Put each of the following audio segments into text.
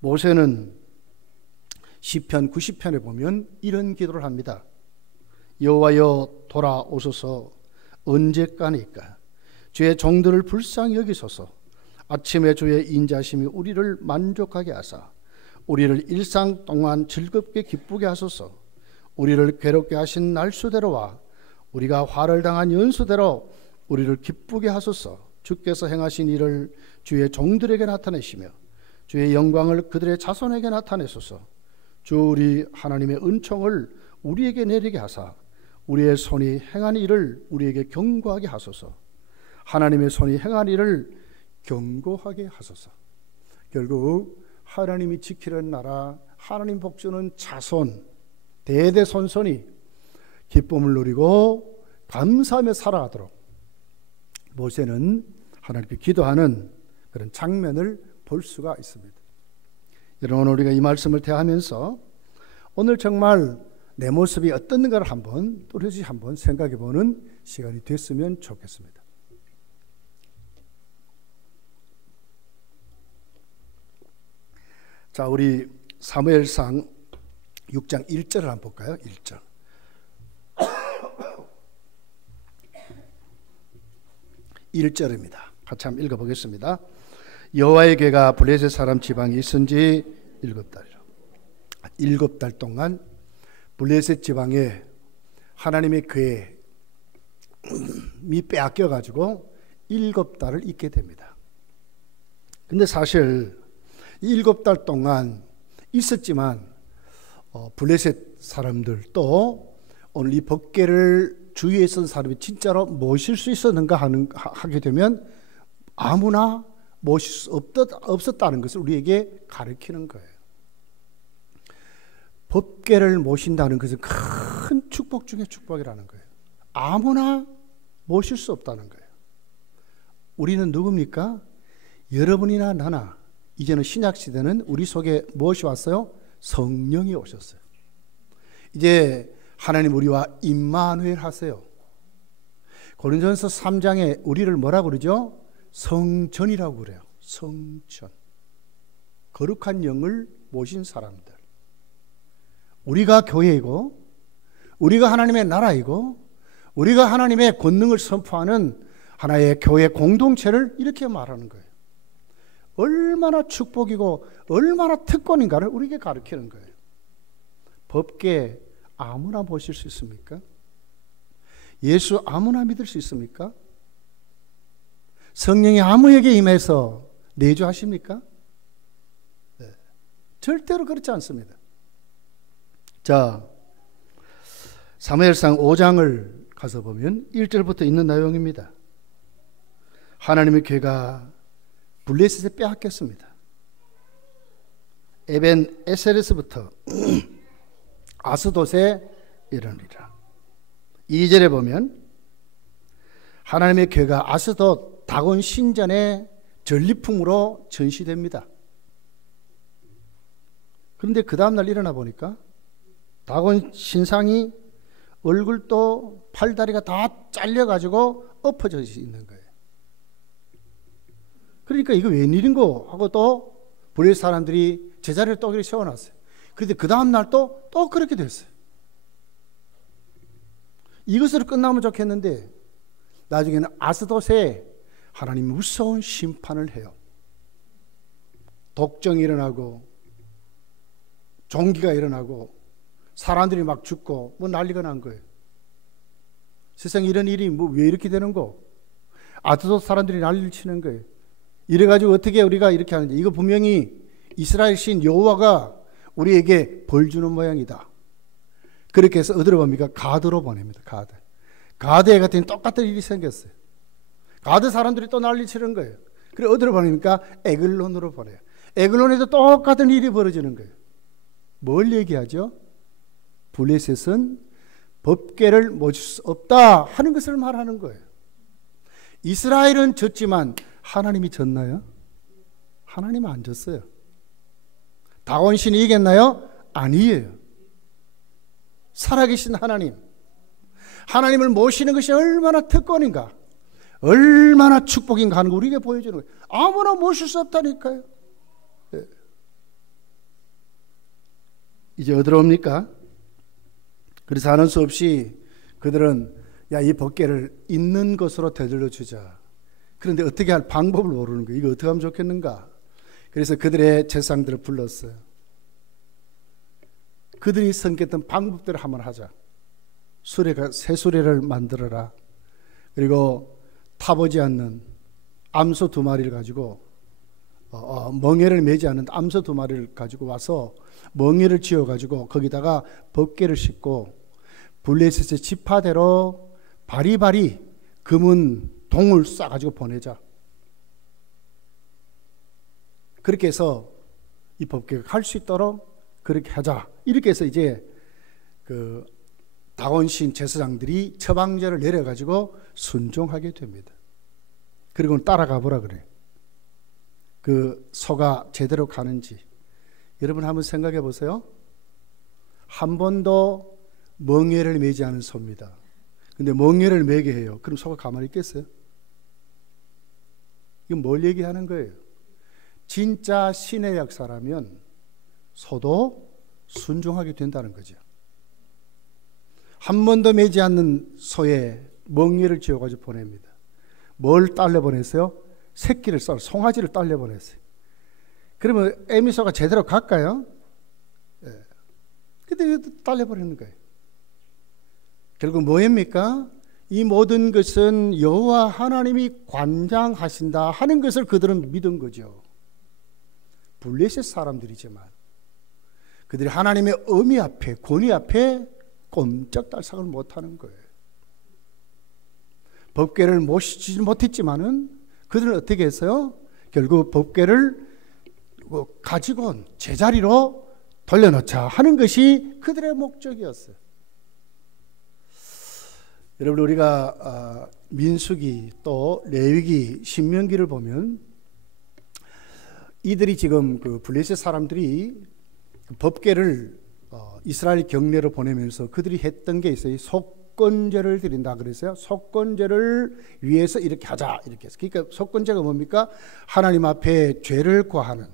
모세는 시편 90편에 보면 이런 기도를 합니다. 여호와여 돌아오소서 언제까니까 주의 종들을 불쌍히 여기소서. 아침에 주의 인자심이 우리를 만족하게 하사 우리를 일상 동안 즐겁게 기쁘게 하소서. 우리를 괴롭게 하신 날수대로와 우리가 화를 당한 연수대로 우리를 기쁘게 하소서. 주께서 행하신 일을 주의 종들에게 나타내시며 주의 영광을 그들의 자손에게 나타내소서. 주 우리 하나님의 은총을 우리에게 내리게 하사 우리의 손이 행한 일을 우리에게 경고하게 하소서. 하나님의 손이 행한 일을 경고하게 하소서. 결국 하나님이 지키는 나라, 하나님 복주는 자손, 대대손손이 기쁨을 누리고 감사하며 살아가도록 모세는 하나님께 기도하는 그런 장면을 볼 수가 있습니다. 여러분, 우리가 이 말씀을 대하면서 오늘 정말 내 모습이 어떤가를 한번 또렷이 한번 생각해 보는 시간이 됐으면 좋겠습니다. 자, 우리 사무엘상 6장 1절을 한번 볼까요? 1절. 1절입니다. 같이 한번 읽어보겠습니다. 여호와의 궤가 블레셋 사람 지방에 있은지 7달이라. 7달 동안 블레셋 지방에 하나님의 궤 빼앗겨 가지고 7달을 있게 됩니다. 근데 사실 7달 동안 있었지만 블레셋 사람들 또 오늘 이 법궤를 주위에 있던 사람이 진짜로 모실 수 있었는가 하게 되면 아무나 모실 수 없었다는 것을 우리에게 가르치는 거예요. 법궤를 모신다는 것은 큰 축복 중에 축복이라는 거예요. 아무나 모실 수 없다는 거예요. 우리는 누굽니까? 여러분이나 나나 이제는 신약시대는 우리 속에 무엇이 왔어요? 성령이 오셨어요. 이제 하나님 우리와 임마누엘 하세요. 고린도전서 3장에 우리를 뭐라고 그러죠? 성전이라고 그래요. 성전. 거룩한 영을 모신 사람들. 우리가 교회이고 우리가 하나님의 나라이고 우리가 하나님의 권능을 선포하는 하나의 교회 공동체를 이렇게 말하는 거예요. 얼마나 축복이고 얼마나 특권인가를 우리에게 가르치는 거예요. 법궤 아무나 모실 수 있습니까? 예수 아무나 믿을 수 있습니까? 성령이 아무에게 임해서 내주하십니까? 네. 절대로 그렇지 않습니다. 자, 사무엘상 5장을 가서 보면 1절부터 있는 내용입니다. 하나님의 궤가 블레셋에 빼앗겼습니다. 에벤 에셀에서부터 아스돗에 이르니라. 2절에 보면 하나님의 궤가 아스돗 다곤 신전의 전리품으로 전시됩니다. 그런데 그 다음날 일어나 보니까 다곤 신상이 얼굴도 팔다리가 다 잘려가지고 엎어져 있는 거예요. 그러니까 이거 웬일인고 하고 또 블레셋 사람들이 제자리를 또 세워놨어요. 그런데 그 다음날 또 그렇게 됐어요. 이것으로 끝나면 좋겠는데 나중에는 아스돗에 하나님이 무서운 심판을 해요. 독정이 일어나고 종기가 일어나고 사람들이 막 죽고 뭐 난리가 난 거예요. 세상에 이런 일이 뭐 왜 이렇게 되는 거? 아스돗 사람들이 난리를 치는 거예요. 이래가지고 어떻게 우리가 이렇게 하는지, 이거 분명히 이스라엘 신 여호와가 우리에게 벌 주는 모양이다. 그렇게 해서 어디로 봅니까? 가드로 보냅니다. 가드에 같은 똑같은 일이 생겼어요. 가드 사람들이 또 난리 치는 거예요. 그래 어디로 보냅니까? 에글론으로 보내요. 에글론에도 똑같은 일이 벌어지는 거예요. 뭘 얘기하죠? 블레셋은 법궤를 모실 수 없다 하는 것을 말하는 거예요. 이스라엘은 졌지만 하나님이 졌나요? 하나님은 안 졌어요. 다곤신이 이겼나요? 아니에요. 살아계신 하나님을 모시는 것이 얼마나 특권인가, 얼마나 축복인가 하는 거 우리에게 보여주는 거예요. 아무나 모실 수 없다니까요. 네. 이제 어디로 옵니까? 그래서 하는 수 없이 그들은 야, 이 법궤를 있는 것으로 되돌려 주자. 그런데 어떻게 할 방법을 모르는 거예요. 이거 어떻게 하면 좋겠는가? 그래서 그들의 제사장들을 불렀어요. 그들이 섬겼던 방법대로 한번 하자. 새 수레를 만들어라. 그리고 타보지 않는 암소 2마리를 가지고 멍에를 매지 않는 암소 2마리를 가지고 와서 멍에를 지어가지고 거기다가 법궤를 싣고 블레셋의 지파대로 바리바리 금은 동을 싸가지고 보내자. 그렇게 해서 이 법궤가 갈 수 있도록 그렇게 하자. 이렇게 해서 이제 그 다원신 제사장들이 처방전을 내려가지고 순종하게 됩니다. 그리고 따라가 보라 그래. 그 소가 제대로 가는지 여러분 한번 생각해 보세요. 한 번도 멍에를 매지 않은 소입니다. 근데 멍에를 매게 해요. 그럼 소가 가만히 있겠어요? 이건 뭘 얘기하는 거예요? 진짜 신의 역사라면 소도 순종하게 된다는 거죠. 한 번도 매지 않는 소에 멍에를 지어가지고 보냅니다. 뭘 딸려 보냈어요? 새끼를 썰어 송아지를 딸려 보냈어요. 그러면 애미소가 제대로 갈까요? 예. 근데 딸려 버리는 거예요. 결국 뭐입니까? 이 모든 것은 여호와 하나님이 관장하신다 하는 것을 그들은 믿은 거죠. 블레셋 사람들이지만 그들이 하나님의 의미 앞에 권위 앞에 꼼짝달싹을 못하는 거예요. 법궤를 모시지 못했지만은 그들은 어떻게 했어요? 결국 법궤를 가지고 온 제자리로 돌려놓자 하는 것이 그들의 목적이었어요. 여러분 우리가 민수기 또 레위기 신명기를 보면 이들이 지금 그 블레셋 사람들이 법궤를 이스라엘 경내로 보내면서 그들이 했던 게 있어요. 속건제를 드린다 그랬어요. 속건제를 위해서 이렇게 하자 이렇게 해서. 그러니까 속건제가 뭡니까? 하나님 앞에 죄를 구하는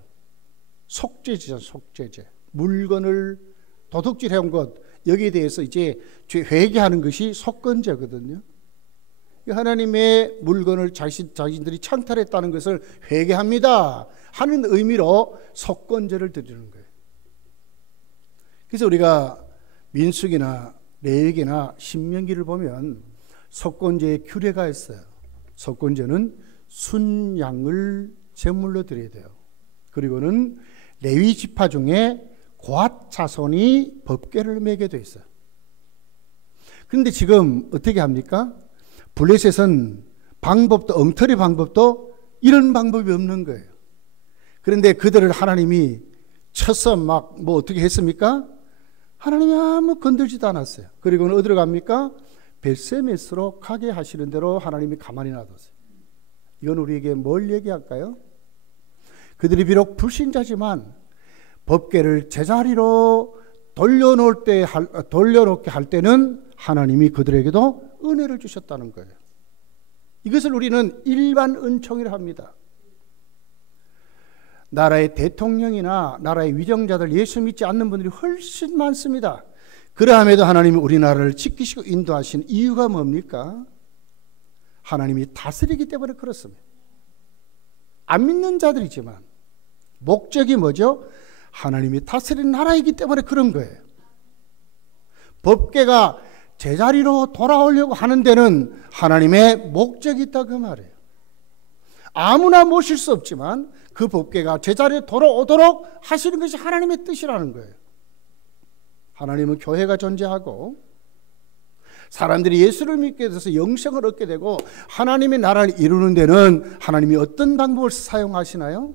속죄제죠. 속죄제. 물건을 도둑질해온 것 여기에 대해서 이제 회개하는 것이 속건제거든요. 하나님의 물건을 자신들이 창탈했다는 것을 회개합니다 하는 의미로 속건제를 드리는 거예요. 그래서 우리가 민수기나 레위기나 신명기를 보면 속건제의 규례가 있어요. 속건제는 순양을 제물로 드려야 돼요. 그리고는 레위 지파 중에 고앗 자손이 법궤를 매게 돼 있어요. 그런데 지금 어떻게 합니까? 블레셋은 방법도 엉터리 방법도 이런 방법이 없는 거예요. 그런데 그들을 하나님이 쳐서 막 뭐 어떻게 했습니까? 하나님이 아무 건들지도 않았어요. 그리고는 어디로 갑니까? 벳세메스로 가게 하시는 대로 하나님이 가만히 놔뒀어요. 이건 우리에게 뭘 얘기할까요? 그들이 비록 불신자지만 법궤를 제자리로 돌려놓게 할 때는 하나님이 그들에게도 은혜를 주셨다는 거예요. 이것을 우리는 일반 은총이라 합니다. 나라의 대통령이나 나라의 위정자들 예수 믿지 않는 분들이 훨씬 많습니다. 그러함에도 하나님이 우리나라를 지키시고 인도하신 이유가 뭡니까? 하나님이 다스리기 때문에 그렇습니다. 안 믿는 자들이지만 목적이 뭐죠? 하나님이 다스리는 나라이기 때문에 그런 거예요. 법궤가 제자리로 돌아오려고 하는 데는 하나님의 목적이 있다 그 말이에요. 아무나 모실 수 없지만 그 법궤가 제자리에 돌아오도록 하시는 것이 하나님의 뜻이라는 거예요. 하나님은 교회가 존재하고 사람들이 예수를 믿게 돼서 영생을 얻게 되고 하나님의 나라를 이루는 데는 하나님이 어떤 방법을 사용하시나요?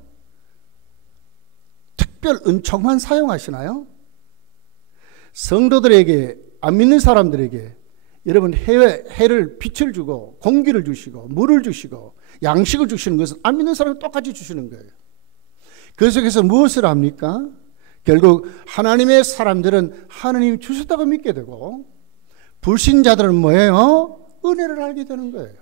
특별 은총만 사용하시나요? 성도들에게 안 믿는 사람들에게 여러분 해를 빛을 주고 공기를 주시고 물을 주시고 양식을 주시는 것은 안 믿는 사람은 똑같이 주시는 거예요. 그 속에서 무엇을 합니까? 결국 하나님의 사람들은 하나님이 주셨다고 믿게 되고 불신자들은 뭐예요? 은혜를 알게 되는 거예요.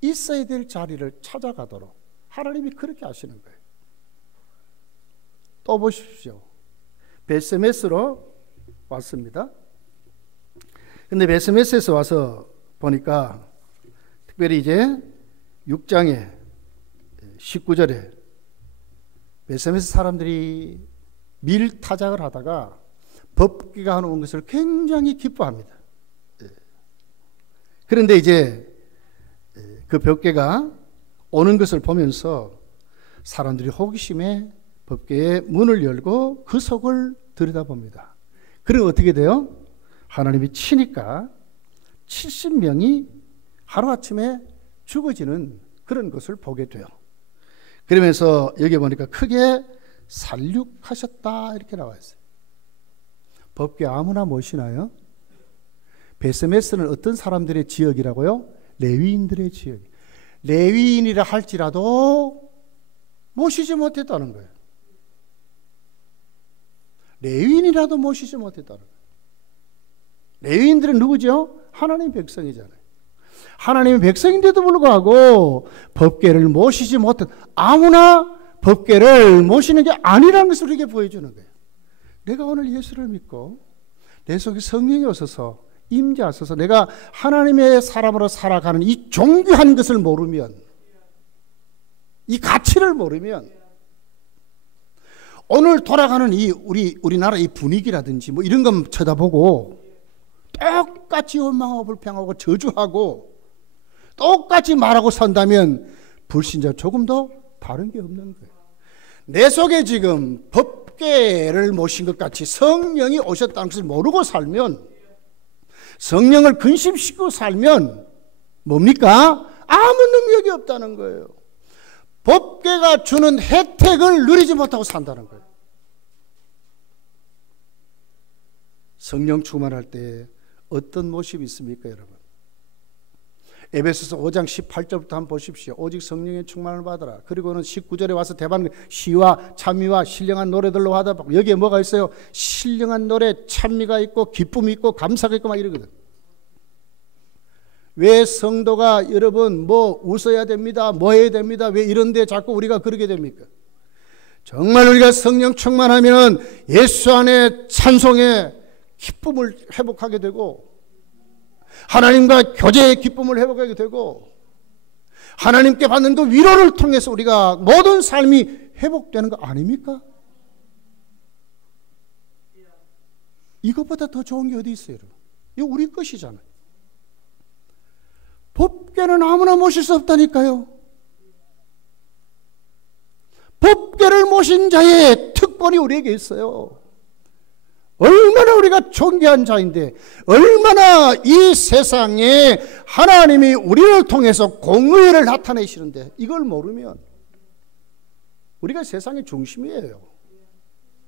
있어야 될 자리를 찾아가도록 하나님이 그렇게 하시는 거예요. 또 보십시오. 베스메스로 왔습니다. 근데 베스메스에서 와서 보니까 특별히 이제 6장에 19절에 베스메스 사람들이 밀타작을 하다가 법궤가 온 것을 굉장히 기뻐합니다. 그런데 이제 그 법궤가 오는 것을 보면서 사람들이 호기심에 법궤의 문을 열고 그 속을 들여다봅니다. 그리고 어떻게 돼요? 하나님이 치니까 70명이 하루아침에 죽어지는 그런 것을 보게 돼요. 그러면서 여기 보니까 크게 살육하셨다 이렇게 나와 있어요. 법궤 아무나 모시나요? 베스메스는 어떤 사람들의 지역이라고요? 레위인들의 지역. 레위인이라 할지라도 모시지 못했다는 거예요. 레위인이라도 모시지 못했다는 거예요. 레위인들은 누구죠? 하나님의 백성이잖아요. 하나님의 백성인데도 불구하고 법궤를 모시지 못한, 아무나 법궤를 모시는 게 아니라는 것을 우리에게 보여주는 거예요. 내가 오늘 예수를 믿고 내 속에 성령이 오셔서 임재하셔서 내가 하나님의 사람으로 살아가는 이 존귀한 것을 모르면, 이 가치를 모르면 오늘 돌아가는 이 우리나라 이 분위기라든지 뭐 이런 것 쳐다보고 똑같이 원망하고 불평하고 저주하고 똑같이 말하고 산다면 불신자 조금 더 다른 게 없는 거예요. 내 속에 지금 법궤를 모신 것 같이 성령이 오셨다는 것을 모르고 살면, 성령을 근심시키고 살면 뭡니까? 아무 능력이 없다는 거예요. 법궤가 주는 혜택을 누리지 못하고 산다는 거예요. 성령 충만할 때 어떤 모습이 있습니까, 여러분? 에베소서 5장 18절부터 한번 보십시오. 오직 성령의 충만을 받으라. 그리고는 19절에 와서 대반 시와 찬미와 신령한 노래들로 하다. 여기에 뭐가 있어요? 신령한 노래, 찬미가 있고 기쁨이 있고 감사가 있고 막 이러거든. 왜 성도가 여러분 뭐 웃어야 됩니다, 뭐 해야 됩니다, 왜 이런데 자꾸 우리가 그러게 됩니까? 정말 우리가 성령 충만하면 예수 안에 찬송에 기쁨을 회복하게 되고, 하나님과 교제의 기쁨을 회복하게 되고, 하나님께 받는 그 위로를 통해서 우리가 모든 삶이 회복되는 거 아닙니까? 이것보다 더 좋은 게 어디 있어요, 여러분? 이거 우리 것이잖아요. 법궤는 아무나 모실 수 없다니까요. 법궤를 모신 자의 특권이 우리에게 있어요. 얼마나 우리가 존귀한 자인데, 얼마나 이 세상에 하나님이 우리를 통해서 공의를 나타내시는데 이걸 모르면 우리가 세상의 중심이에요.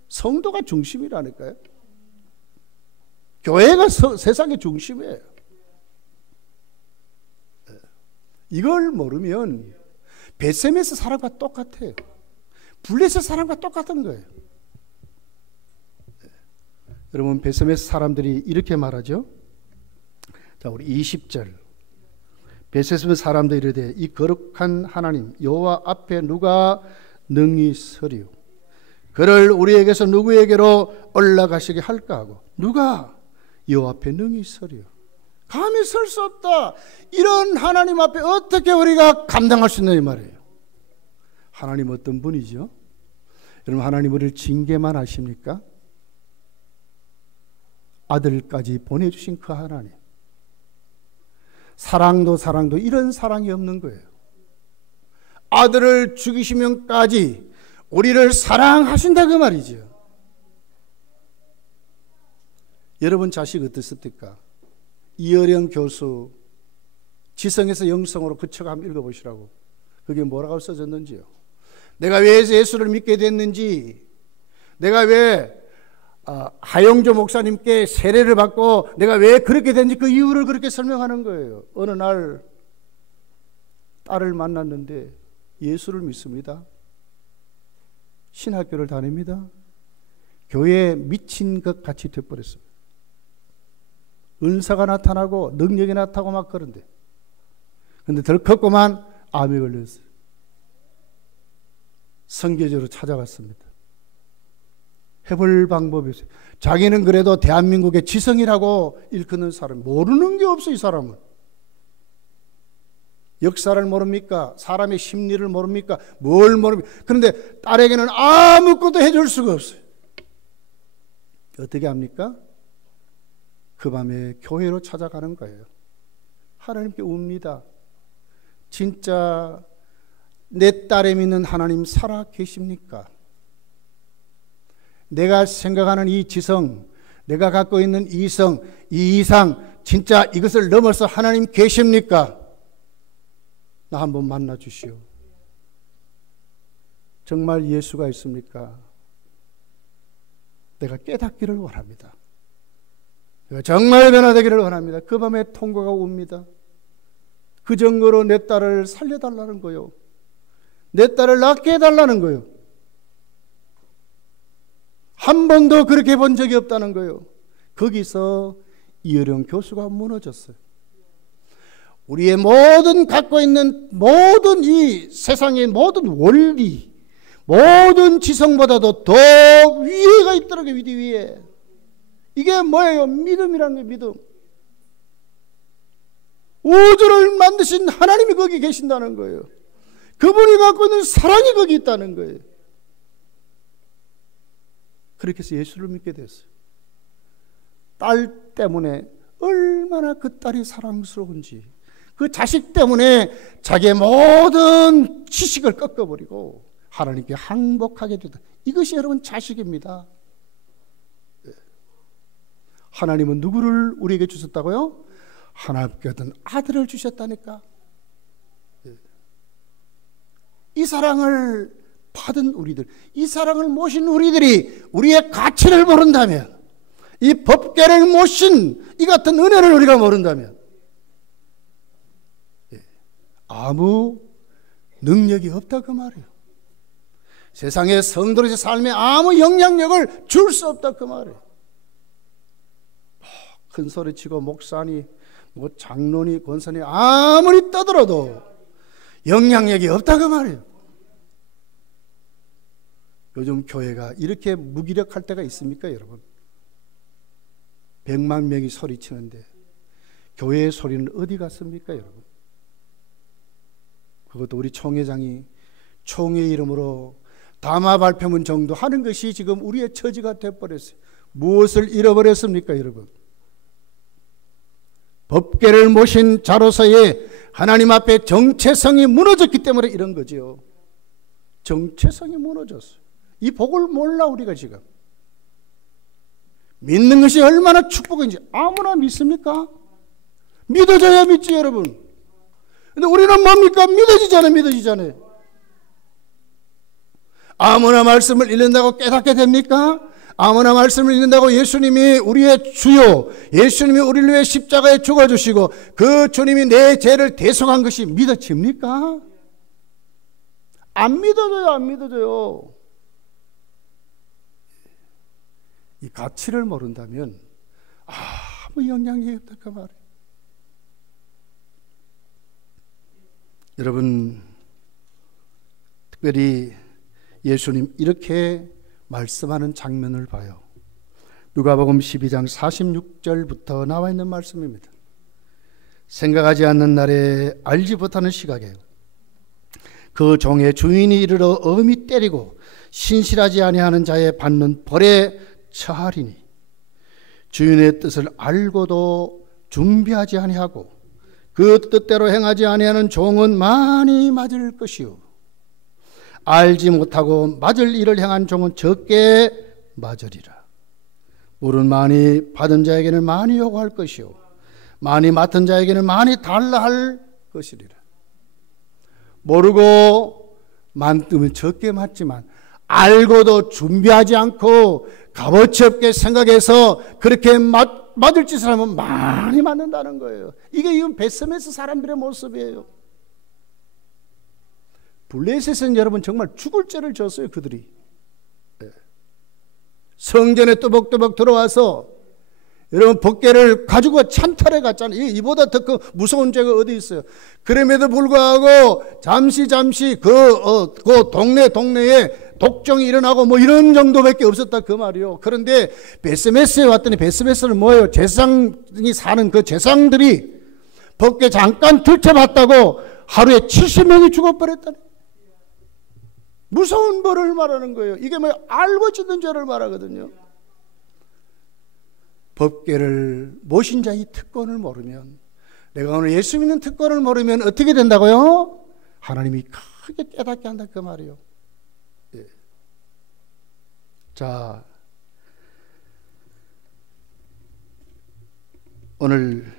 성도가 중심이라니까요. 교회가 세상의 중심이에요. 이걸 모르면 베세메스 사람과 똑같아요. 블레셋 사람과 똑같은 거예요. 여러분, 베세메스 사람들이 이렇게 말하죠. 자, 우리 20절. 베세메스 사람들이 이르되 이 거룩한 하나님 여호와 앞에 누가 능히 서리요? 그를 우리에게서 누구에게로 올라가시게 할까 하고, 누가 여호와 앞에 능히 서리요? 감히 설 수 없다. 이런 하나님 앞에 어떻게 우리가 감당할 수 있느냐 이 말이에요. 하나님 어떤 분이죠? 여러분, 하나님 우리를 징계만 하십니까? 아들까지 보내주신 그 하나님, 사랑도 이런 사랑이 없는 거예요. 아들을 죽이시면까지 우리를 사랑하신다 그 말이죠. 여러분 자식 어떻습니까? 이어령 교수 지성에서 영성으로 그 책 한번 읽어보시라고. 그게 뭐라고 써졌는지요. 내가 왜 예수를 믿게 됐는지, 내가 왜 하영조 목사님께 세례를 받고 내가 왜 그렇게 됐는지 그 이유를 그렇게 설명하는 거예요. 어느 날 딸을 만났는데 예수를 믿습니다. 신학교를 다닙니다. 교회에 미친 것 같이 돼버렸어요. 은사가 나타나고 능력이 나타나고 막 그런데, 근데 덜컥고만 암이 걸렸어요. 선교지로 찾아갔습니다. 해볼 방법이 있어요. 자기는 그래도 대한민국의 지성이라고 일컫는 사람, 모르는 게 없어. 이 사람은 역사를 모릅니까? 사람의 심리를 모릅니까? 뭘 모릅니까? 그런데 딸에게는 아무것도 해줄 수가 없어요. 어떻게 합니까? 그 밤에 교회로 찾아가는 거예요. 하나님께 웁니다. 진짜 내 딸에 믿는 하나님 살아 계십니까? 내가 생각하는 이 지성, 내가 갖고 있는 이성, 이 이상, 진짜 이것을 넘어서 하나님 계십니까? 나 한번 만나 주시오. 정말 예수가 있습니까? 내가 깨닫기를 원합니다. 내가 정말 변화되기를 원합니다. 그 밤에 통곡가 옵니다. 그 정도로 내 딸을 살려달라는 거요. 내 딸을 낳게 해달라는 거요. 한 번도 그렇게 본 적이 없다는 거요. 거기서 이어령 교수가 무너졌어요. 우리의 모든 갖고 있는 모든 이 세상의 모든 원리, 모든 지성보다도 더 위에가 있더라고요. 위에. 이게 뭐예요? 믿음이라는 거예요. 믿음. 우주를 만드신 하나님이 거기 계신다는 거예요. 그분이 갖고 있는 사랑이 거기 있다는 거예요. 그렇게 해서 예수를 믿게 됐어요. 딸 때문에 얼마나 그 딸이 사랑스러운지, 그 자식 때문에 자기의 모든 지식을 꺾어버리고 하나님께 항복하게 되다. 이것이 여러분 자식입니다. 하나님은 누구를 우리에게 주셨다고요? 하나님께 어떤 아들을 주셨다니까. 이 사랑을 받은 우리들, 이 사랑을 모신 우리들이 우리의 가치를 모른다면, 이 법궤를 모신 이 같은 은혜를 우리가 모른다면 아무 능력이 없다 그 말이에요. 세상의 성도의 삶에 아무 영향력을 줄 수 없다 그 말이에요. 큰 소리치고 목사니 뭐 장로니 권사니 아무리 떠들어도 영향력이 없다 그 말이에요. 요즘 교회가 이렇게 무기력할 때가 있습니까 여러분? 100만 명이 소리치는데 교회의 소리는 어디 갔습니까 여러분? 그것도 우리 총회장이 총회 이름으로 담화 발표문 정도 하는 것이 지금 우리의 처지가 되어버렸어요. 무엇을 잃어버렸습니까 여러분? 법궤를 모신 자로서의 하나님 앞에 정체성이 무너졌기 때문에 이런 거죠. 정체성이 무너졌어요. 이 복을 몰라 우리가 지금. 믿는 것이 얼마나 축복인지 아무나 믿습니까? 믿어져야 믿지 여러분. 근데 우리는 뭡니까? 믿어지잖아요. 아무나 말씀을 읽는다고 깨닫게 됩니까? 아무나 말씀을 읽는다고 예수님이 우리의 주요, 예수님이 우리를 위해 십자가에 죽어주시고 그 주님이 내 죄를 대속한 것이 믿어집니까? 안 믿어져요. 이 가치를 모른다면 아무 영향이 없다 그 말이에요. 여러분, 특별히 예수님 이렇게 말씀하는 장면을 봐요. 누가복음 12장 46절부터 나와 있는 말씀입니다. 생각하지 않는 날에 알지 못하는 시각에 그 종의 주인이 이르러 엄히 때리고 신실하지 아니하는 자에 받는 벌에 처하리니 주인의 뜻을 알고도 준비하지 아니하고 그 뜻대로 행하지 아니하는 종은 많이 맞을 것이요 알지 못하고 맞을 일을 행한 종은 적게 맞으리라. 물은 많이 받은 자에게는 많이 요구할 것이요 많이 맡은 자에게는 많이 달라 할 것이리라. 모르고 많으면 적게 맞지만 알고도 준비하지 않고 값어치 없게 생각해서 그렇게 맞을 짓을 하면 많이 맞는다는 거예요. 이게 이 베스메스 사람들의 모습이에요. 블레셋은 여러분 정말 죽을 죄를 졌어요. 그들이 성전에 또박또박 들어와서 여러분 법궤를 가지고 찬탈해 갔잖아요. 이보다 더 그 무서운 죄가 어디 있어요. 그럼에도 불구하고 잠시 그 동네에 독종이 일어나고 뭐 이런 정도밖에 없었다 그 말이요. 그런데 베스메스에 왔더니 베스메스는 뭐예요? 제사장이 사는 그 제사장들이 법궤 잠깐 들춰봤다고 하루에 70명이 죽어버렸다니. 무서운 벌을 말하는 거예요. 이게 뭐 알고 짓는 죄를 말하거든요. 법궤를 모신 자의 특권을 모르면, 내가 오늘 예수 믿는 특권을 모르면 어떻게 된다고요? 하나님이 크게 깨닫게 한다 그 말이에요. 예. 자, 오늘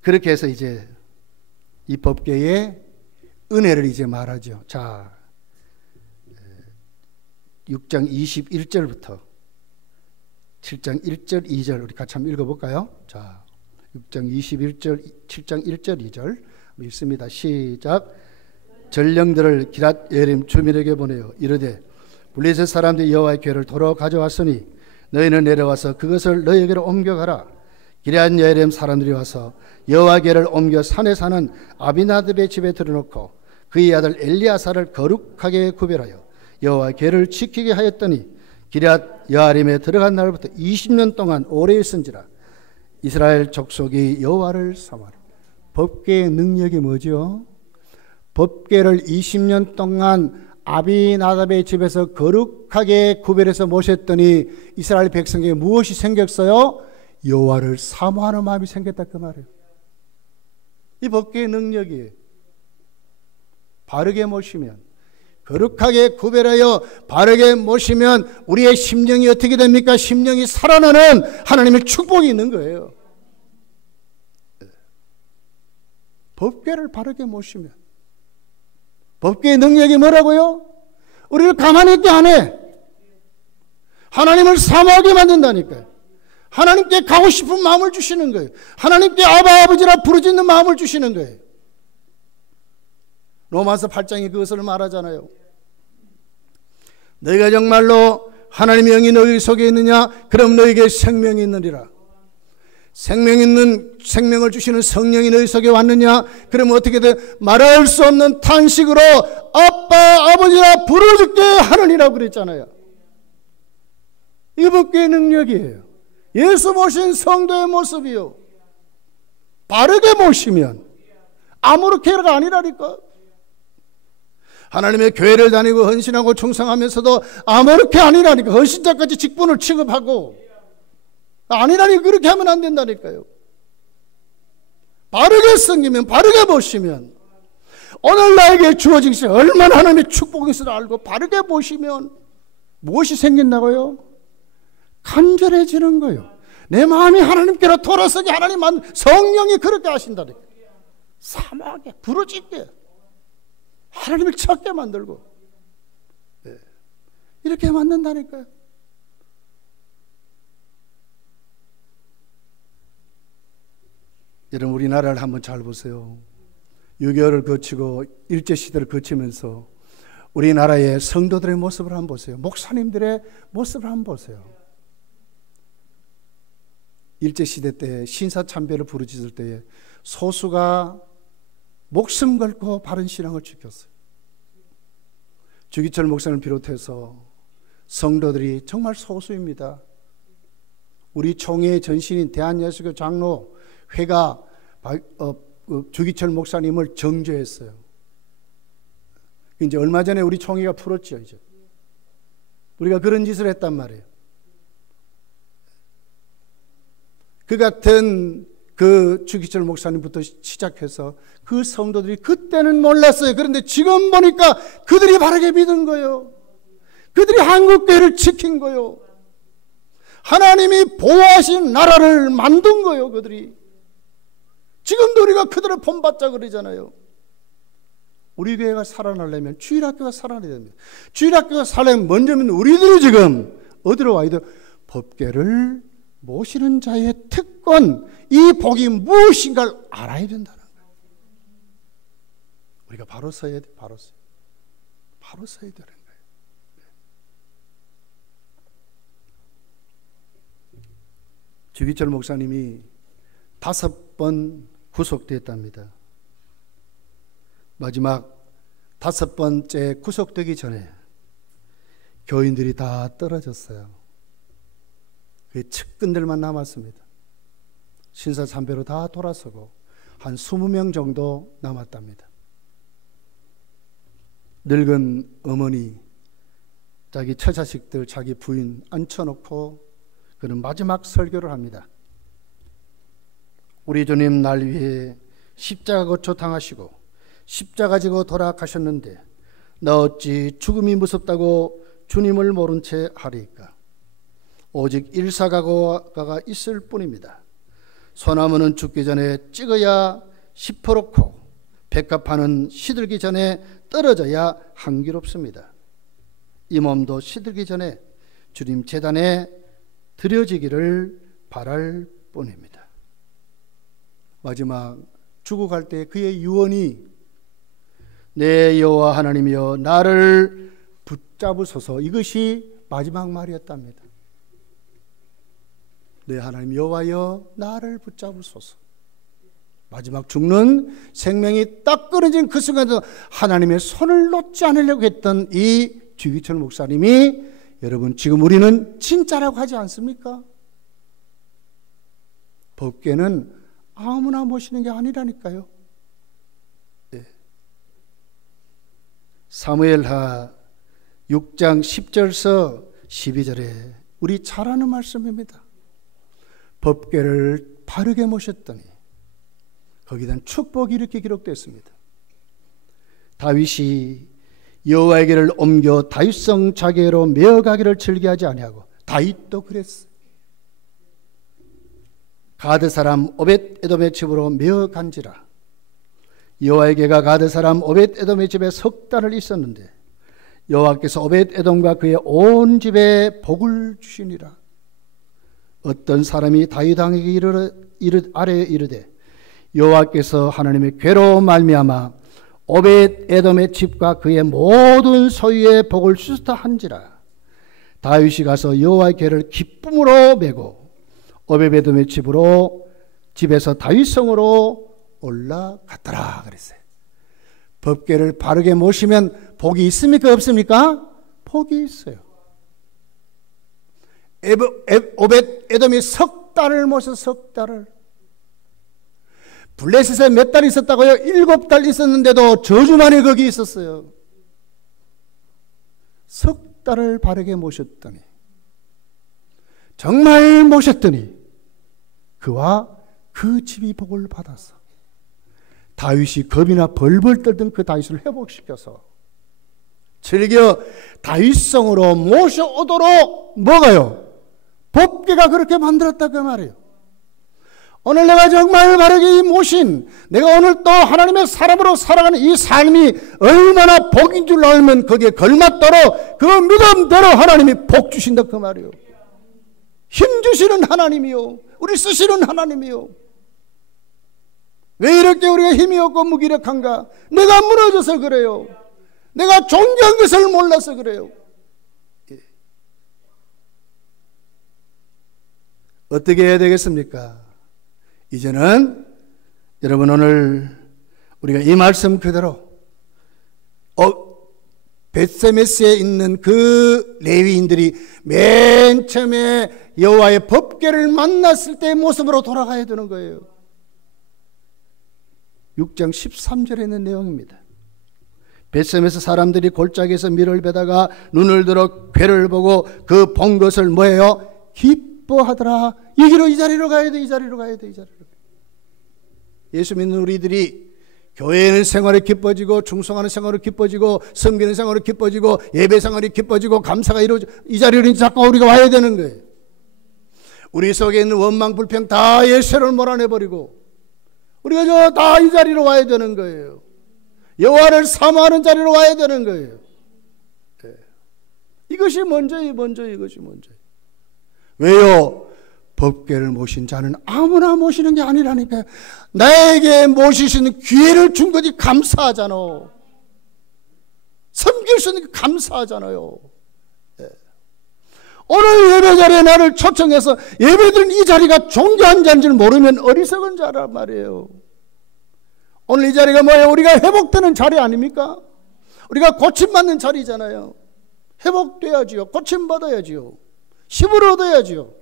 그렇게 해서 이제 이 법궤의 은혜를 이제 말하죠. 자, 6장 21절부터 7장 1절 2절 우리 같이 한번 읽어볼까요? 자, 6장 21절 7장 1절 2절 읽습니다. 시작. 전령들을 기랏 예림 주민에게 보내어 이르되 블레셋 사람들이 여호와의 궤를 도로 가져왔으니 너희는 내려와서 그것을 너희에게로 옮겨가라. 기럇 예림 사람들이 와서 여호와 궤를 옮겨 산에 사는 아비나답의 집에 들여놓고 그의 아들 엘리야사를 거룩하게 구별하여 여호와 궤를 지키게 하였더니 기럇 여아림에 들어간 날부터 20년 동안 오래 있은지라. 이스라엘 족속이 여호와를 사모하라. 법궤의 능력이 뭐죠? 법궤를 20년 동안 아비나답의 집에서 거룩하게 구별해서 모셨더니 이스라엘 백성에게 무엇이 생겼어요? 여호와를 사모하는 마음이 생겼다 그 말이에요. 이 법궤의 능력이에요. 바르게 모시면, 거룩하게 구별하여 바르게 모시면 우리의 심령이 어떻게 됩니까? 심령이 살아나는 하나님의 축복이 있는 거예요. 법궤를 바르게 모시면, 법궤의 능력이 뭐라고요? 우리를 가만히 있게 안 해. 하나님을 사모하게 만든다니까요. 하나님께 가고 싶은 마음을 주시는 거예요. 하나님께 아바 아버지라 부르짖는 마음을 주시는 거예요. 로마서 8장이 그것을 말하잖아요. 너희가 정말로 하나님의 영이 너희 속에 있느냐? 그럼 너희에게 생명이 있느니라. 생명을 주시는 성령이 너희 속에 왔느냐? 그럼 어떻게 돼? 말할 수 없는 탄식으로 아빠 아버지라 부르짖게 하느니라고 그랬잖아요. 이게 법궤의 능력이에요. 예수 모신 성도의 모습이요. 바르게 모시면 아무렇게가 아니라니까. 하나님의 교회를 다니고 헌신하고 충성하면서도 아무렇게 아니라니까. 헌신자까지 직분을 취급하고 아니라니. 그렇게 하면 안 된다니까요. 바르게 섬기면, 바르게 보시면, 오늘 나에게 주어진 것이 얼마나 하나님의 축복인 것을 알고 바르게 보시면 무엇이 생긴다고요? 간절해지는 거예요. 내 마음이 하나님께로 돌아서게 하나님 성령이 그렇게 하신다니까. 사모하게, 부르짖게, 하나님을 찾게 만들고, 네. 이렇게 만든다니까요. 여러분, 우리나라를 한번 잘 보세요. 6.25를 거치고 일제시대를 거치면서 우리나라의 성도들의 모습을 한번 보세요. 목사님들의 모습을 한번 보세요. 일제시대 때 신사참배를 부르짖을 때에 소수가 목숨 걸고 바른 신앙을 지켰어요. 주기철 목사님을 비롯해서 성도들이 정말 소수입니다. 우리 총회의 전신인 대한예수교 장로회가 주기철 목사님을 정죄했어요. 이제 얼마 전에 우리 총회가 풀었죠. 이제 우리가 그런 짓을 했단 말이에요. 그 같은 그 주기철 목사님부터 시작해서 그 성도들이 그때는 몰랐어요. 그런데 지금 보니까 그들이 바르게 믿은 거예요. 그들이 한국교회를 지킨 거예요. 하나님이 보호하신 나라를 만든 거예요. 그들이. 지금도 우리가 그들을 본받자 그러잖아요. 우리 교회가 살아나려면, 주일학교가 살아나야 됩니다. 주일학교가 살아나면 먼저는 우리들이 지금 어디로 와야 돼요? 법궤를 모시는 자의 특권, 이 복이 무엇인가를 알아야 된다는 거예요. 우리가 바로 서야 돼. 바로 서야 되는 거예요. 주기철 목사님이 5번 구속됐답니다. 마지막 5번째 구속되기 전에 교인들이 다 떨어졌어요. 그 측근들만 남았습니다. 신사참배로 다 돌아서고 한 20명 정도 남았답니다. 늙은 어머니, 자기 처자식들, 자기 부인 앉혀놓고 그는 마지막 설교를 합니다. 우리 주님 날 위해 십자가 고쳐 당하시고 십자가 지고 돌아가셨는데 나 어찌 죽음이 무섭다고 주님을 모른 채 하리이까. 오직 일사각오가 있을 뿐입니다. 소나무는 죽기 전에 찍어야 시퍼렇고 백합화는 시들기 전에 떨어져야 향기롭습니다. 이 몸도 시들기 전에 주님 제단에 드려지기를 바랄 뿐입니다. 마지막 죽어갈 때 그의 유언이 내 여호와 하나님이여 나를 붙잡으소서, 이것이 마지막 말이었답니다. 내 하나님 여호와여 나를 붙잡으소서. 마지막 죽는 생명이 딱 끊어진 그 순간에도 하나님의 손을 놓지 않으려고 했던 이 주기철 목사님이, 여러분 지금 우리는 진짜라고 하지 않습니까? 법궤는 아무나 모시는 게 아니라니까요. 네. 사무엘하 6장 10절서 12절에 우리 잘 아는 말씀입니다. 법궤를 바르게 모셨더니 거기다 축복이 이렇게 기록됐습니다. 다윗이 여호와의 궤를 옮겨 다윗성 자기로 메어가기를 즐겨하지 아니하고, 다윗도 그랬어요. 가드 사람 오벳 에돔의 집으로 메어간지라. 여호와의 궤가 가드 사람 오벳 에돔의 집에 석 달을 있었는데 여호와께서 오벳 에돔과 그의 온 집에 복을 주시니라. 어떤 사람이 다윗왕에게 아뢰어 이르되 여호와께서 하나님의 궤로 말미암아 오벳 에돔의 집과 그의 모든 소유의 복을 주셨다 한지라. 다윗이 가서 여호와의 궤를 기쁨으로 메고 오벳 에돔의 집에서 다윗성으로 올라갔더라 그랬어요. 법궤를 바르게 모시면 복이 있습니까 없습니까? 복이 있어요. 오벳 에돔이 석 달을 모셔서 석 달을, 블레셋에 몇 달 있었다고요? 7달 있었는데도 저주만이 거기 있었어요. 석 달을 바르게 모셨더니, 정말 모셨더니 그와 그 집이 복을 받아서 다윗이 겁이나 벌벌 떨던 그 다윗을 회복시켜서 즐겨 다윗성으로 모셔오도록 뭐가요? 법궤가 그렇게 만들었다 그 말이에요. 오늘 내가 정말 바르게 모신, 내가 오늘 또 하나님의 사람으로 살아가는 이 삶이 얼마나 복인 줄 알면 거기에 걸맞도록 그 믿음대로 하나님이 복 주신다 그 말이에요. 힘 주시는 하나님이요, 우리 쓰시는 하나님이요. 왜 이렇게 우리가 힘이 없고 무기력한가? 내가 무너져서 그래요. 내가 존귀한 것을 몰라서 그래요. 어떻게 해야 되겠습니까? 이제는 여러분 오늘 우리가 이 말씀 그대로 벳세메스에 있는 그 레위인들이 맨 처음에 여호와의 법궤를 만났을 때의 모습으로 돌아가야 되는 거예요. 6장 13절에 있는 내용입니다. 벳세메스 사람들이 골짜기에서 밀을 베다가 눈을 들어 궤를 보고 그 본 것을 뭐예요? 기뻐하더라. 이 자리로 가야 돼, 이 자리로 가야 돼, 이 자리로. 예수 믿는 우리들이 교회는 생활이 기뻐지고, 충성하는 생활이 기뻐지고, 섬기는 생활이 기뻐지고, 예배 생활이 기뻐지고, 감사가 이루어져, 이 자리로 자꾸 우리가 와야 되는 거예요. 우리 속에 있는 원망 불평 다 예수를 몰아내버리고 우리가 저 다 이 자리로 와야 되는 거예요. 여호와를 사모하는 자리로 와야 되는 거예요. 네. 이것이 먼저예요. 이것이 먼저예요. 왜요? 법궤를 모신 자는 아무나 모시는 게 아니라니까요. 나에게 모시시는 기회를 준 것이 감사하잖아. 섬길 수 있는 게 감사하잖아요. 네. 오늘 예배 자리에 나를 초청해서 예배드린 이 자리가 존귀한 자인지를 모르면 어리석은 자란 말이에요. 오늘 이 자리가 뭐예요? 우리가 회복되는 자리 아닙니까? 우리가 고침받는 자리잖아요. 회복돼야지요. 고침받아야지요. 힘을 얻어야지요.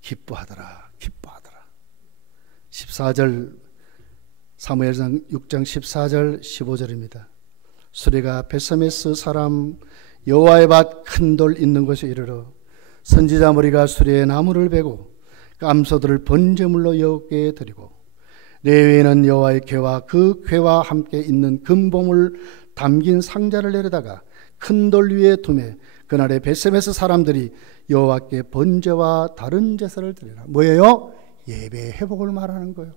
기뻐하더라. 기뻐하더라. 14절 사무엘상 6장 14절 15절입니다. 수레가 베스메스 사람 여호와의 밭 큰 돌 있는 곳에 이르러 선지자 머리가 수레에 나무를 베고 깜소들을 번제물로 여호와께 드리고 레위인은 여호와의 궤와 그 궤와 함께 있는 금봉을 담긴 상자를 내려다가 큰 돌 위에 두매 그날에 베스메스 사람들이 여호와께 번제와 다른 제사를 드리라. 뭐예요? 예배의 회복을 말하는 거예요.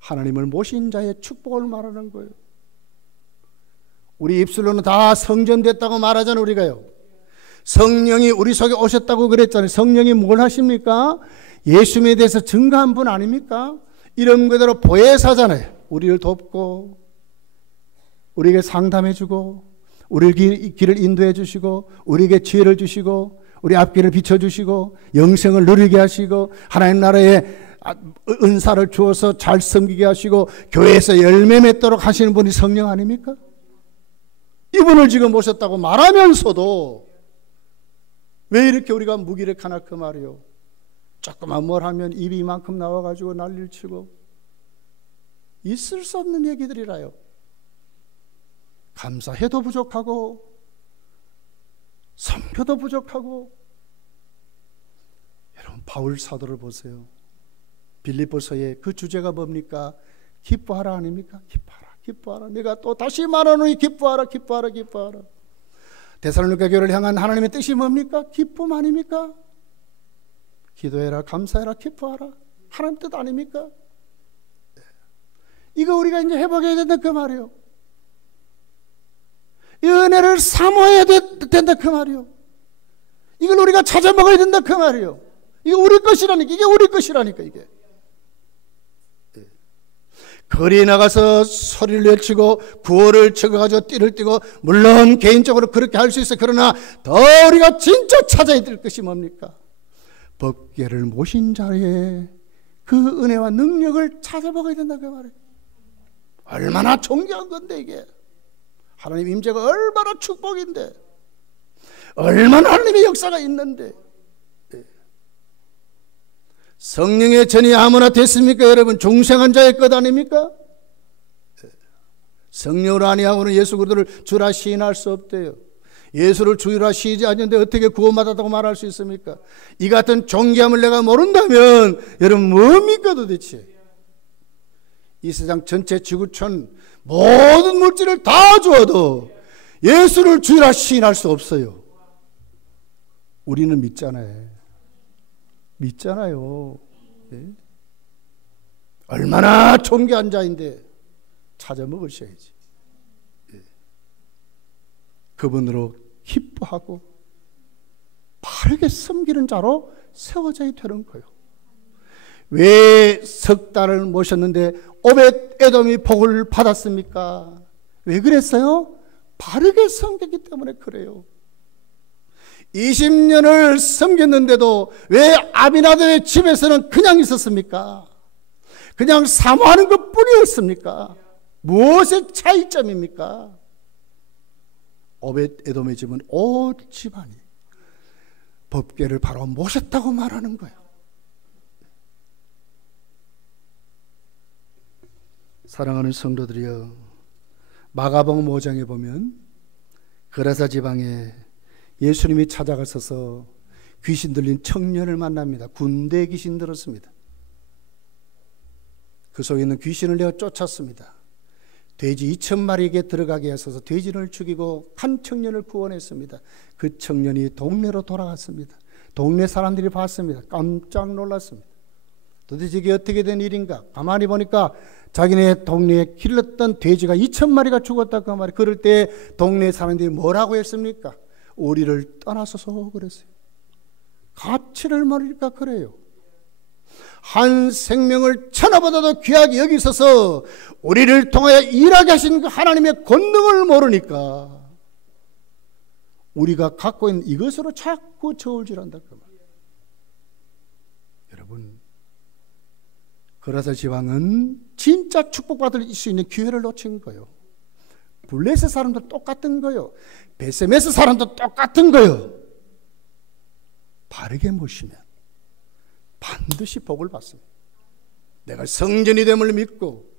하나님을 모신 자의 축복을 말하는 거예요. 우리 입술로는 다 성전됐다고 말하잖아요. 우리가요. 성령이 우리 속에 오셨다고 그랬잖아요. 성령이 뭘 하십니까? 예수님에 대해서 증거한 분 아닙니까? 이름 그대로 보혜사잖아요. 우리를 돕고 우리에게 상담해 주고 우리 길을 인도해 주시고 우리에게 지혜를 주시고 우리 앞길을 비춰주시고 영생을 누리게 하시고 하나님 나라에 은사를 주어서 잘 섬기게 하시고 교회에서 열매 맺도록 하시는 분이 성령 아닙니까? 이분을 지금 모셨다고 말하면서도 왜 이렇게 우리가 무기력하나 그 말이요. 조금만 뭘 하면 입이 이만큼 나와가지고 난리를 치고 있을 수 없는 얘기들이라요. 감사해도 부족하고 선교도 부족하고. 여러분 바울 사도를 보세요. 빌립보서의 그 주제가 뭡니까? 기뻐하라 아닙니까? 기뻐하라 기뻐하라. 내가 또 다시 말하노니 기뻐하라 기뻐하라 기뻐하라. 데살로니가 교회를 향한 하나님의 뜻이 뭡니까? 기쁨 아닙니까? 기도해라 감사해라 기뻐하라. 하나님 뜻 아닙니까? 이거 우리가 이제 회복해야 된다 그 말이에요. 이 은혜를 사모해야 된다 그 말이에요. 이걸 우리가 찾아 먹어야 된다 그 말이에요. 이게 우리 것이라니까. 이게 우리 것이라니까. 이게 거리에 나가서 소리를 외치고 구호를 쳐가지고 띠를 띠고 물론 개인적으로 그렇게 할 수 있어요. 그러나 더 우리가 진짜 찾아야 될 것이 뭡니까? 법궤를 모신 자리에 그 은혜와 능력을 찾아 먹어야 된다 그 말이에요. 얼마나 존귀한 건데 이게. 하나님 임재가 얼마나 축복인데 얼마나 하나님의 역사가 있는데. 성령의 전이 아무나 됐습니까? 여러분 중생한 자의 것 아닙니까? 성령으로 아니하고는 예수 그리스도를 주라 시인할 수 없대요. 예수를 주라 시이지 않는데 어떻게 구원받았다고 말할 수 있습니까? 이 같은 존귀함을 내가 모른다면 여러분 뭡니까 도대체? 이 세상 전체 지구촌 모든 물질을 다 주어도 예수를 주라 시인할 수 없어요. 우리는 믿잖아요. 믿잖아요. 네? 얼마나 존귀한 자인데 찾아 먹으셔야지. 네. 그분으로 기뻐하고 바르게 섬기는 자로 세워져야 되는 거예요. 왜 석 달을 모셨는데 오벳 에돔이 복을 받았습니까? 왜 그랬어요? 바르게 섬겼기 때문에 그래요. 20년을 섬겼는데도 왜 아비나답의 집에서는 그냥 있었습니까? 그냥 사모하는 것 뿐이었습니까? 무엇의 차이점입니까? 오벳 에돔의 집은 온 집안이 법궤를 바로 모셨다고 말하는 거예요. 사랑하는 성도들이여, 마가복음 5장에 보면 그라사 지방에 예수님이 찾아가셔서 귀신 들린 청년을 만납니다. 군대 귀신 들었습니다. 그 속에 있는 귀신을 내어 쫓았습니다. 돼지 2,000마리에게 들어가게 하셔서 돼지를 죽이고 한 청년을 구원했습니다. 그 청년이 동네로 돌아갔습니다. 동네 사람들이 봤습니다. 깜짝 놀랐습니다. 도대체 이게 어떻게 된 일인가? 가만히 보니까 자기네 동네에 길렀던 돼지가 2,000마리가 죽었다 그 말이에요. 그럴 때 동네 사람들이 뭐라고 했습니까? 우리를 떠나서서 그랬어요. 가치를 모르니까 그래요. 한 생명을 천하보다도 귀하게 여기 있어서 우리를 통하여 일하게 하신 그 하나님의 권능을 모르니까 우리가 갖고 있는 이것으로 자꾸 저울질한다 그 말이에요. 여러분, 그래서 지왕은 진짜 축복받을 수 있는 기회를 놓친 거예요. 블레셋 사람도 똑같은 거예요. 베세메스 사람도 똑같은 거예요. 바르게 모시면 반드시 복을 받습니다. 내가 성전이 됨을 믿고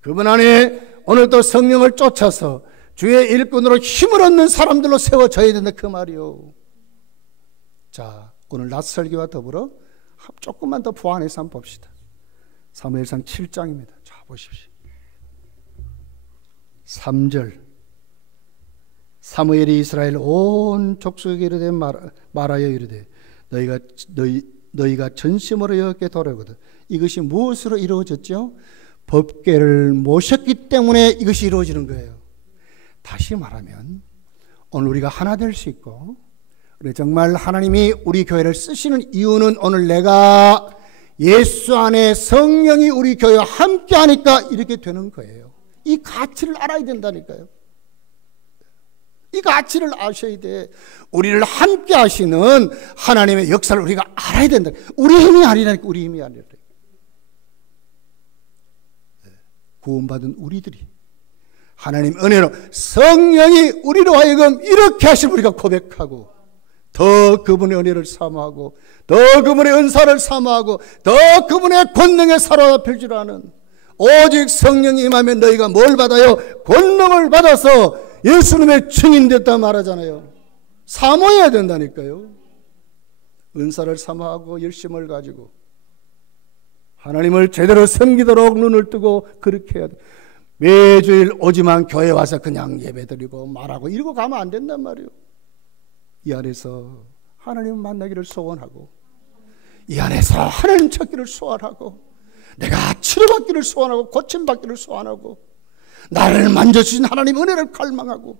그분 안에 오늘도 성령을 쫓아서 주의 일꾼으로 힘을 얻는 사람들로 세워져야 된다 그 말이요. 자, 오늘 낮 설교와 더불어 조금만 더 보완해서 한번 봅시다. 사무엘상 7장입니다. 자, 보십시오. 3절 사무엘이 이스라엘 온 족속에게 이르되 말하여 이르되 너희가 전심으로 여호와께 돌아오거든. 이것이 무엇으로 이루어졌죠? 법궤를 모셨기 때문에 이것이 이루어지는 거예요. 다시 말하면 오늘 우리가 하나 될 수 있고 정말 하나님이 우리 교회를 쓰시는 이유는 오늘 내가 예수 안에 성령이 우리 교회와 함께 하니까 이렇게 되는 거예요. 이 가치를 알아야 된다니까요. 이 가치를 아셔야 돼. 우리를 함께 하시는 하나님의 역사를 우리가 알아야 된다. 우리 힘이 아니라니까. 우리 힘이 아니라니까. 구원받은 우리들이 하나님 은혜로 성령이 우리로 하여금 이렇게 하실 우리가 고백하고 더 그분의 은혜를 사모하고 더 그분의 은사를 사모하고 더 그분의 권능에 사로잡힐 줄 아는 오직 성령이 임하면 너희가 뭘 받아요? 권능을 받아서 예수님의 증인 됐다 말하잖아요. 사모해야 된다니까요. 은사를 사모하고 열심을 가지고 하나님을 제대로 섬기도록 눈을 뜨고 그렇게 해야 돼. 매주일 오지만 교회 와서 그냥 예배드리고 말하고 이러고 가면 안 된단 말이에요. 이 안에서 하나님 만나기를 소원하고 이 안에서 하나님 찾기를 소원하고 내가 치료받기를 소원하고 고침받기를 소원하고 나를 만져주신 하나님 은혜를 갈망하고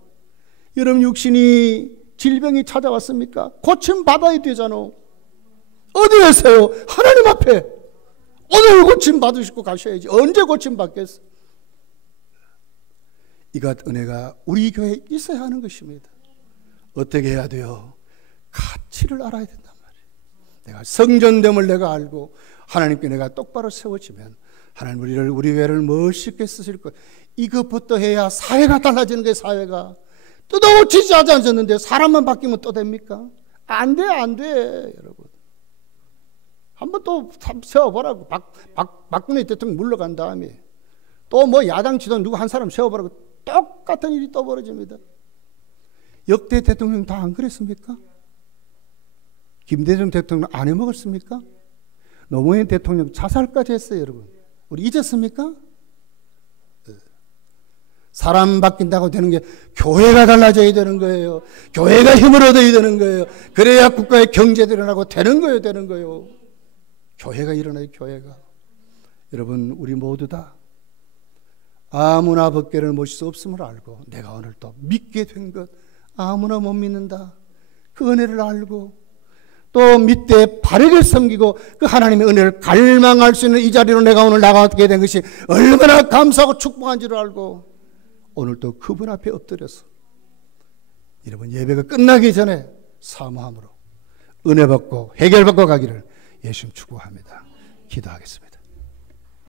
여러분 육신이 질병이 찾아왔습니까? 고침받아야 되잖아. 어디 계세요? 하나님 앞에 오늘 고침받으시고 가셔야지. 언제 고침받겠어? 이것 은혜가 우리 교회에 있어야 하는 것입니다. 어떻게 해야 돼요? 가치를 알아야 된단 말이에요. 내가 성전됨을 내가 알고 하나님께 내가 똑바로 세워지면 하나님 우리 교회를 멋있게 쓰실 거예요. 이것부터 해야 사회가 달라지는 거예요. 사회가 뜯어고치지 않았는데 사람만 바뀌면 또 됩니까? 안 돼, 안 돼, 여러분. 한번 또 세워보라고. 박근혜 대통령 물러간 다음에 또 뭐 야당 지도 누구 한 사람 세워보라고. 똑같은 일이 또 벌어집니다. 역대 대통령 다 안 그랬습니까? 김대중 대통령 안 해먹었습니까? 노무현 대통령 자살까지 했어요, 여러분. 우리 잊었습니까? 사람 바뀐다고 되는 게 교회가 달라져야 되는 거예요. 교회가 힘을 얻어야 되는 거예요. 그래야 국가의 경제도 일어나고 되는 거예요, 되는 거예요. 교회가 일어나요, 교회가. 여러분, 우리 모두 다 아무나 법궤를 모실 수 없음을 알고 내가 오늘 또 믿게 된 것 아무나 못 믿는다. 그 은혜를 알고 또 믿되 바르게 섬기고 그 하나님의 은혜를 갈망할 수 있는 이 자리로 내가 오늘 나가게 된 것이 얼마나 감사하고 축복한 줄 알고 오늘 또 그분 앞에 엎드려서 여러분 예배가 끝나기 전에 사모함으로 은혜 받고 해결받고 가기를 예수님 축복합니다. 기도하겠습니다.